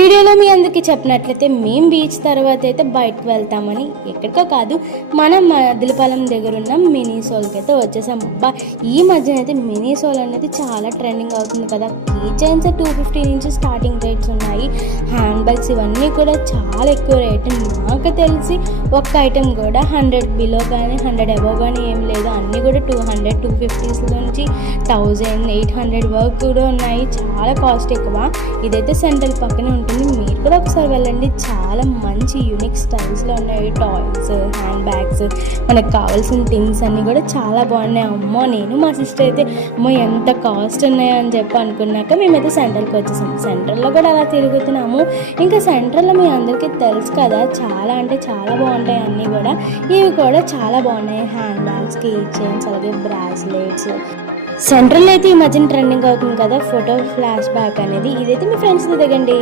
వీడియోలో మీ అందరికీ చెప్పినట్లయితే మేము బీచ్ తర్వాత అయితే బయటకు వెళ్తామని, ఎక్కడికో కాదు మనం మదిలిపాలెం దగ్గర ఉన్న మినీ సోల్కి అయితే వచ్చేసాం. అబ్బా ఈ మధ్యన అయితే మినీ సోల్ అనేది చాలా ట్రెండింగ్ అవుతుంది కదా. కీ చైన్స్ 250 నుంచి స్టార్టింగ్ రేట్స్ ఉన్నాయి. హ్యాండ్ బ్యాగ్స్ ఇవన్నీ కూడా చాలా ఎక్కువ రేట్. నాకు తెలిసి ఒక్క ఐటెం కూడా 100 బిలో కానీ 100 అబవ్ కానీ ఏం లేదు. అన్నీ కూడా 200 250s నుంచి 1800 వరకు కూడా ఉన్నాయి. చాలా కాస్ట్ ఎక్కువ. ఇదైతే సెంట్రల్ పక్కనే ఉంటుంది. మీరు కూడా ఒకసారి వెళ్ళండి. చాలా మంచి యూనిక్ స్టైల్స్లో ఉన్నాయి. టాయ్స్, హ్యాండ్ బ్యాగ్స్, మనకు కావాల్సిన థింగ్స్ అన్నీ కూడా చాలా బాగున్నాయి. అమ్మో నేను మా సిస్టర్ అయితే అమ్మో ఎంత కాస్ట్ ఉన్నాయో అని చెప్పి అనుకున్నాక మేమైతే సెంట్రల్కి వచ్చేసాము. సెంట్రల్లో కూడా అలా తిరుగుతున్నాము. ఇంకా సెంట్రల్లో మీ అందరికీ తెలుసు కదా, చాలా అంటే చాలా బాగుంటాయి అన్నీ కూడా. ఇవి కూడా చాలా బాగున్నాయి. హ్యాండ్ బ్యాగ్స్, కీ చైన్స్, అలాగే బ్రాస్లెట్స్. సెంట్రల్ అయితే ఈ మధ్యన ట్రెండింగ్ అవుతుంది కదా ఫోటో ఫ్లాష్ బ్యాక్ అనేది. ఇదైతే మీ ఫ్రెండ్స్తో దిగండి.